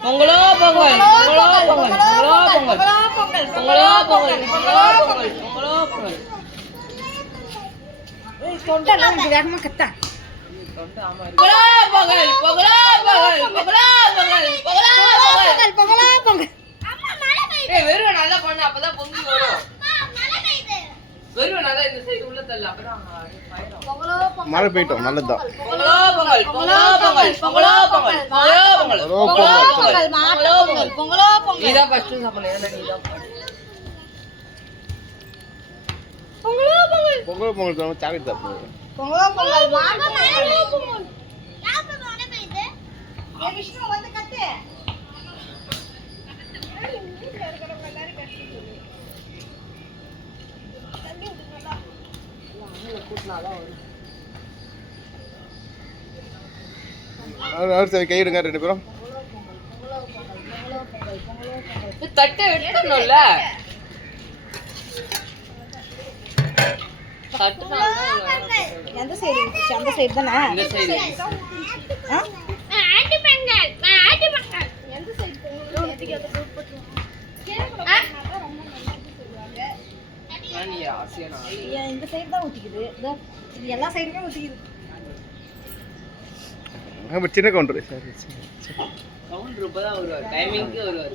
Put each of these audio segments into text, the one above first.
பொங்கலோ பொங்கல் பொங்கலோ பொங்கல் பொங்கலோ பொங்கல் பொங்கலோ பொங்கல் பொங்கலோ பொங்கல் பொங்கலோ பொங்கல். ஏய் தொண்டலாம் வந்து வேகமா கத்தா. தொண்ட ஆமா இருக்கு. பொங்கலோ பொங்கல் பொங்கலோ பொங்கல் பொங்கலோ பொங்கல் பொங்கலோ பொங்கல் பொங்கலோ பொங்கல். அம்மா மழை பெய்யுது. ஏய் வெறும் நல்லா பண்ணு அப்பதான் பொங்கி வரும். அம்மா மழை பெய்யுது. வெறும் நல்லா இந்த சைடு உள்ள தள்ள அப்பதான் ஃபயர் பொங்கலோ பொங்கல். மழை பெய்யட்டும் நல்லதுதான். பொங்கலோ பொங்கல் பொங்கலோ பொங்கல் பொங்கலோ பொங்கல் பொங்கலோ பொங்கல் பொங்கலோ பொங்கல் மாட்டு பொங்கல் பொங்கலோ பொங்கல். நீதா ஃபர்ஸ்ட் சாப்பிடணும் ஏன்னா நீதா பொங்கலோ பொங்கல் பொங்கல் பொங்கல் தான் சாக்லேட் சாப்பிடுவோம். பொங்கலோ பொங்கல் மாட்டு பொங்கல். யாப்ப மழை பெய்யுது. ஏ விஷ்ணு வந்து கத்து. சரி கையிடுங்க ரெண்டு பேரும். தட்டை எடுக்கணும்ல எந்த சைடு அந்த சைடு தானே இந்த side aunty Bengal aunty Bengal எந்த சைடு நானியா ஆசியானா இந்த சைடு தான் ஊத்திக்குது இது எல்லா சைடுமே ஊத்திக்குது. நம்ம சின்ன கவுண்டர் சரி கவுண்டர் இப்பதான் வருவார் டைமிங்க்கு வருவார்.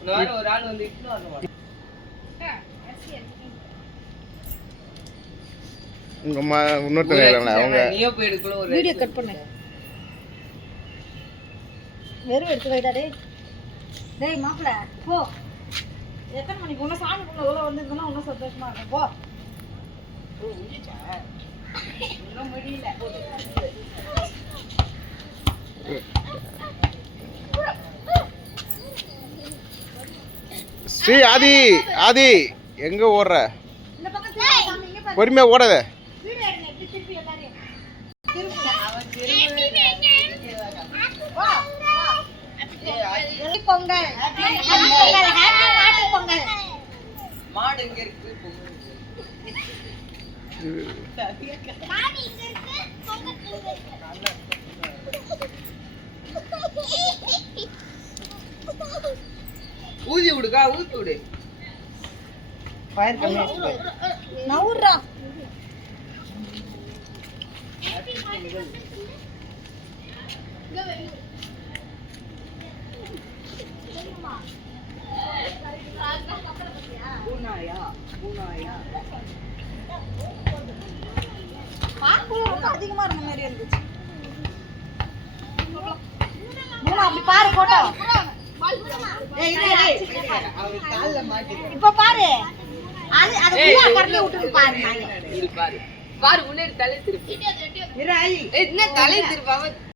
இந்த வாரம் ஒரு ஆள் வந்து இட்னு வர மாட்டாங்க. உங்க அம்மா இன்னொருத்தங்க அவங்க நீயோ போய் எடுக்கல ஒரு வீடியோ கட் பண்ணு. வெறும் எடுத்து வைடா டேய். டேய் மாப்ள போ. எத்தனை மணிக்கு உன்ன சாமி கும்பிட வந்திருந்தா இன்னும் சந்தோஷமா இருக்கும் போ. ஓ முடிச்சா இன்னும் முடியல. ஸ்ரீ ஆதி ஆதி எங்க ஓடுற? இந்த பக்கம் சாமி இங்க பாரு. பொறுமையா ஓடாத. வீடியோ எடுங்க இப்படி திருப்பி எல்லாரையும். திருப்பி அவன் பொங்கல் ஹாப்பி பொங்கல். மாடு எங்க இருக்கு பொங்கல் மாடி இங்க இருக்கு பொங்கல் இங்க இருக்கு. ஊதி விடுக்கா ஊத்தி விடு. ஃபயர் கம்மி ஆச்சு. நவுறா பூனாயா பூனாயா பாக்குற ரொம்ப அதிகமா இருந்த மாதிரி இருந்துச்சு. மூணா அப்படி பாரு போட்டோ. ஏய் அவர் கால்ல மாட்டி இப்ப பாரு அது அது புள்ள கரண்டி விட்டு பாரு நாங்க. இது பாரு பாரு முன்னாடி தலை திருப்பி. இராய் என்ன தலை திருப்பாம